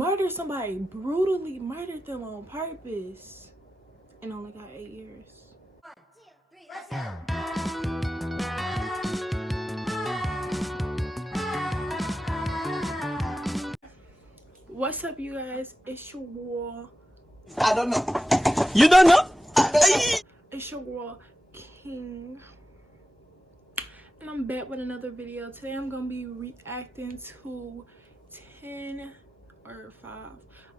murdered somebody, brutally murdered them on purpose, and only got 8 years. 1, 2, 3, let's go. What's up, you guys? It's your girl. I don't know. You don't know? It's your girl, King. And I'm back with another video. Today I'm going to be reacting to 10 or 5.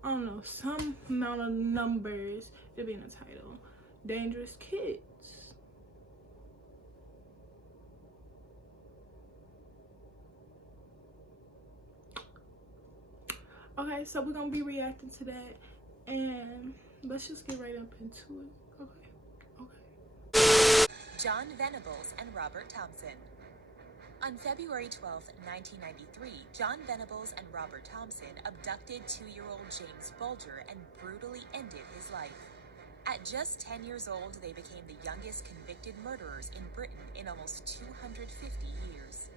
I don't know. Some amount of numbers to be in the title. Dangerous Kids. Okay, so we're going to be reacting to that. And let's just get right up into it. Okay. John Venables and Robert Thompson. On February 12, 1993, John Venables and Robert Thompson abducted 2-year-old James Bulger and brutally ended his life. At just 10 years old, they became the youngest convicted murderers in Britain in almost 250 years.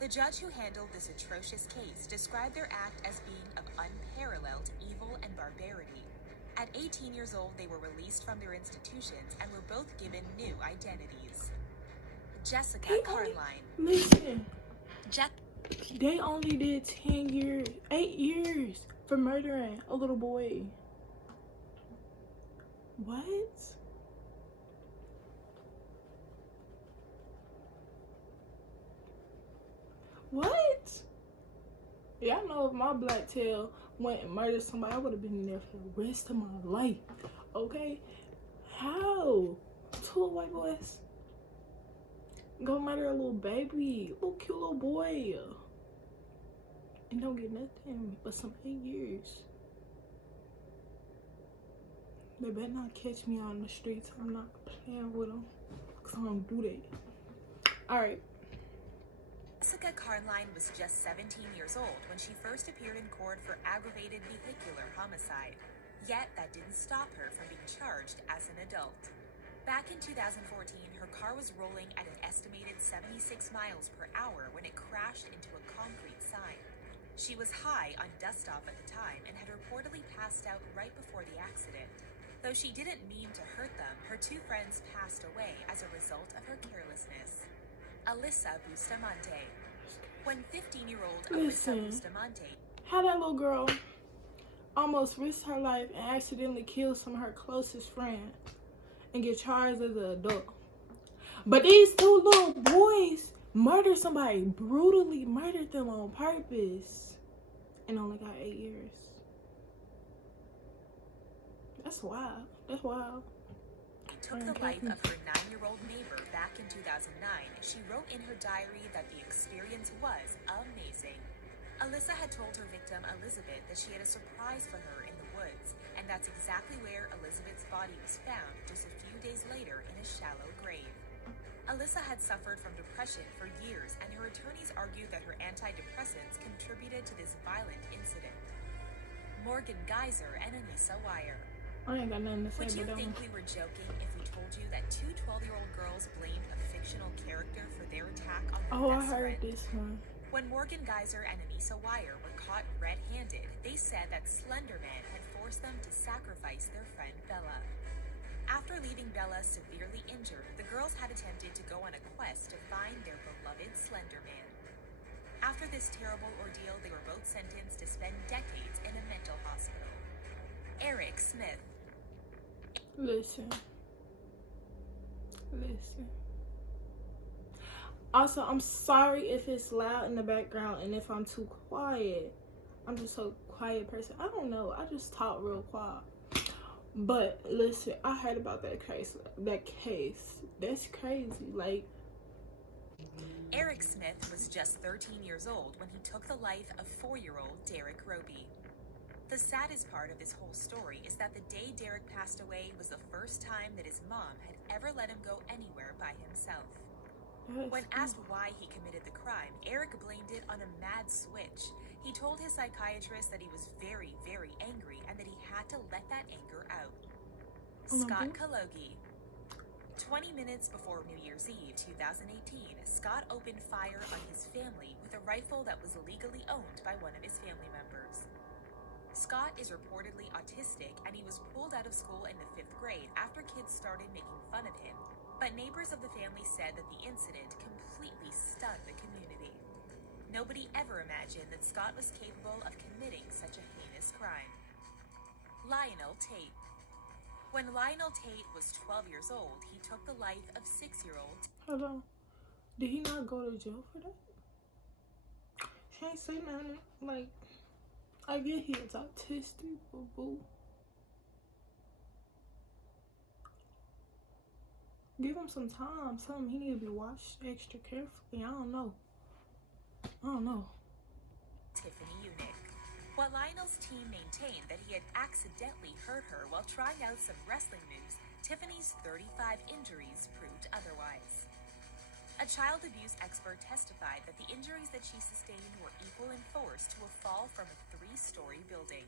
The judge who handled this atrocious case described their act as being of unparalleled evil and barbarity. At 18 years old, they were released from their institutions and were both given new identities. Jessica Carline. Listen, they only did 10 years, 8 years for murdering a little boy. What? What? Yeah, I know if my black tail went and murdered somebody, I would have been in there for the rest of my life. Okay? How? 2 white boys go murder a little baby, little cute little boy, and don't get nothing but some 8 years. They better not catch me out in the streets. I'm not playing with them, because I don't do that. Alright. Jessica Carline was just 17 years old when she first appeared in court for aggravated vehicular homicide. Yet that didn't stop her from being charged as an adult. Back in 2014, her car was rolling at an estimated 76 miles per hour when it crashed into a concrete sign. She was high on dust-off at the time and had reportedly passed out right before the accident. Though she didn't mean to hurt them, her 2 friends passed away as a result of her carelessness. Alyssa Bustamante. When 15-year-old Alyssa Bustamante... How that little girl almost risked her life and accidentally killed some of her closest friends and get charged as an adult. But these 2 little boys murdered somebody, brutally murdered them on purpose, and only got 8 years. That's wild. That's wild. Took the life of her 9-year-old neighbor back in 2009. She wrote in her diary that the experience was amazing. Alyssa had told her victim, Elizabeth, that she had a surprise for her in the woods, and that's exactly where Elizabeth's body was found just a few days later in a shallow grave. Alyssa had suffered from depression for years, and her attorneys argued that her antidepressants contributed to this violent incident. Morgan Geyser and Anissa Weier. I ain't got nothing to say. Would you think we were joking if we told you that 2 12-year-old girls blamed a fictional character for their attack on their best friend? This one. When Morgan Geyser and Anissa Weier were caught red-handed, they said that Slender Man had forced them to sacrifice their friend Bella. After leaving Bella severely injured, the girls had attempted to go on a quest to find their beloved Slender Man. After this terrible ordeal, they were both sentenced to spend decades in a mental hospital. Eric Smith. Listen. Also, I'm sorry if it's loud in the background and if I'm too quiet. I'm just a quiet person. I don't know. I just talk real quiet. But listen, I heard about that case. That's crazy. Like, Eric Smith was just 13 years old when he took the life of 4-year-old Derek Roby. The saddest part of this whole story is that the day Derek passed away was the first time that his mom had ever let him go anywhere by himself. When asked why he committed the crime, Eric blamed it on a mad switch. He told his psychiatrist that he was very, very angry and that he had to let that anger out. Scott Kalogi. 20 minutes before New Year's Eve 2018, Scott opened fire on his family with a rifle that was legally owned by one of his family members. Scott is reportedly autistic, and he was pulled out of school in the 5th grade after kids started making fun of him. But neighbors of the family said that the incident completely stunned the community. Nobody ever imagined that Scott was capable of committing such a heinous crime. Lionel Tate. When Lionel Tate was 12 years old, he took the life of 6-year-old. Hold on. Did he not go to jail for that? She ain't say nothing. Like, I get he is autistic, but boo. Give him some time. Tell him he need to be watched extra carefully. I don't know. Tiffany Unick. While Lionel's team maintained that he had accidentally hurt her while trying out some wrestling moves, Tiffany's 35 injuries proved otherwise. A child abuse expert testified that the injuries that she sustained were equal in force to a fall from a 3-story building.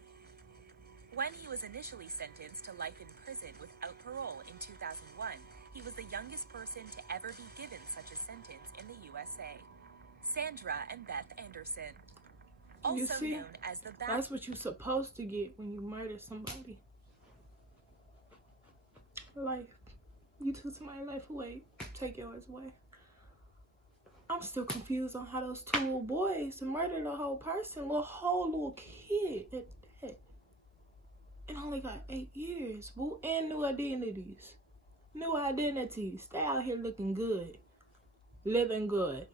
When he was initially sentenced to life in prison without parole in 2001, he was the youngest person to ever be given such a sentence in the USA. Sandra and Beth Anderson, You also see? known as the That's what you're supposed to get when you murder somebody. Life. You took somebody's life away. Take yours away. I'm still confused on how those 2 little boys murdered a whole person, little kid at that. And only got 8 years, boo. And new identities. Stay out here looking good. Living good.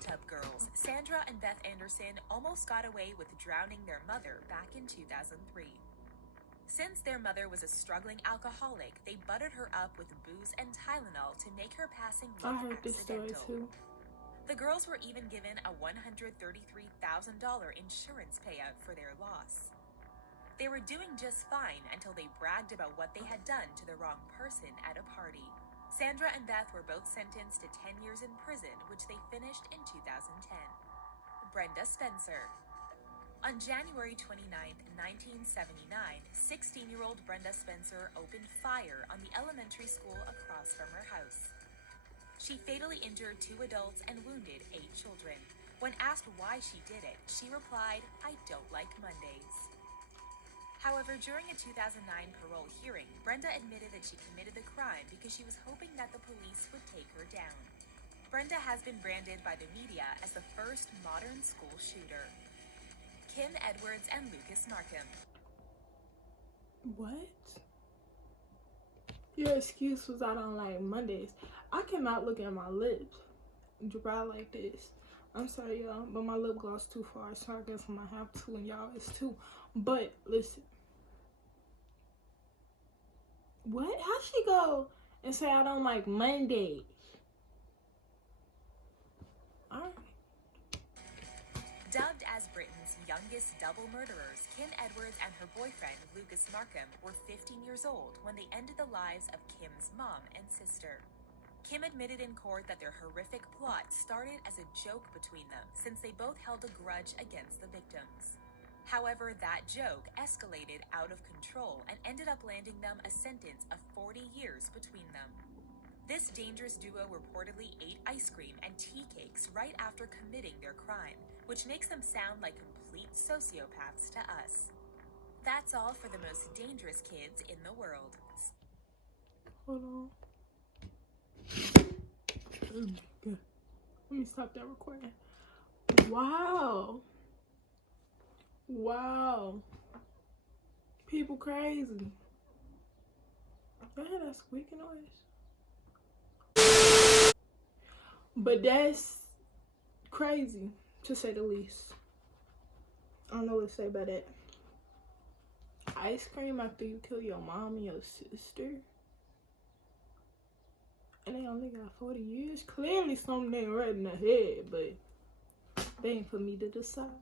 Tub girls, Sandra and Beth Anderson almost got away with drowning their mother back in 2003. Since their mother was a struggling alcoholic, they buttered her up with booze and Tylenol to make her passing I look heard this story accidental. too. The girls were even given a $133,000 insurance payout for their loss. They were doing just fine until they bragged about what they had done to the wrong person at a party. Sandra and Beth were both sentenced to 10 years in prison, which they finished in 2010. Brenda Spencer. On January 29, 1979, 16-year-old Brenda Spencer opened fire on the elementary school across from her house. She fatally injured 2 adults and wounded 8 children. When asked why she did it, she replied, "I don't like Mondays." However, during a 2009 parole hearing, Brenda admitted that she committed the crime because she was hoping that the police would take her down. Brenda has been branded by the media as the first modern school shooter. Kim Edwards and Lucas Markham. What? Your excuse was I don't like Mondays. I cannot look at my lips dry like this. I'm sorry, y'all, but my lip gloss too far, so I guess I'm gonna have to, and y'all is too. But listen, what? How she go and say I don't like Mondays? All right. Dubbed as Britain's youngest double murderers, Kim Edwards and her boyfriend, Lucas Markham, were 15 years old when they ended the lives of Kim's mom and sister. Kim admitted in court that their horrific plot started as a joke between them, since they both held a grudge against the victims. However, that joke escalated out of control and ended up landing them a sentence of 40 years between them. This dangerous duo reportedly ate ice cream and tea cakes right after committing their crime, which makes them sound like complete sociopaths to us. That's all for the most dangerous kids in the world. Hold on. Good. Let me stop that recording. Wow. People crazy. Go ahead, that squeaking noise. But that's crazy, to say the least. I don't know what to say about that. Ice cream after you kill your mom and your sister? And they only got 40 years? Clearly something ain't right in the head, but they ain't for me to decide.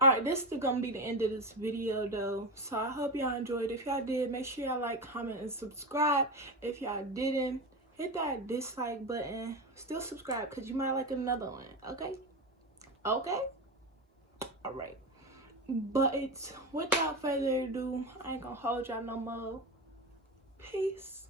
Alright, this is gonna be the end of this video though. So I hope y'all enjoyed. If y'all did, make sure y'all like, comment, and subscribe. If y'all didn't, hit that dislike button. Still subscribe because you might like another one. Okay? Alright. But without further ado, I ain't gonna hold y'all no more. Peace.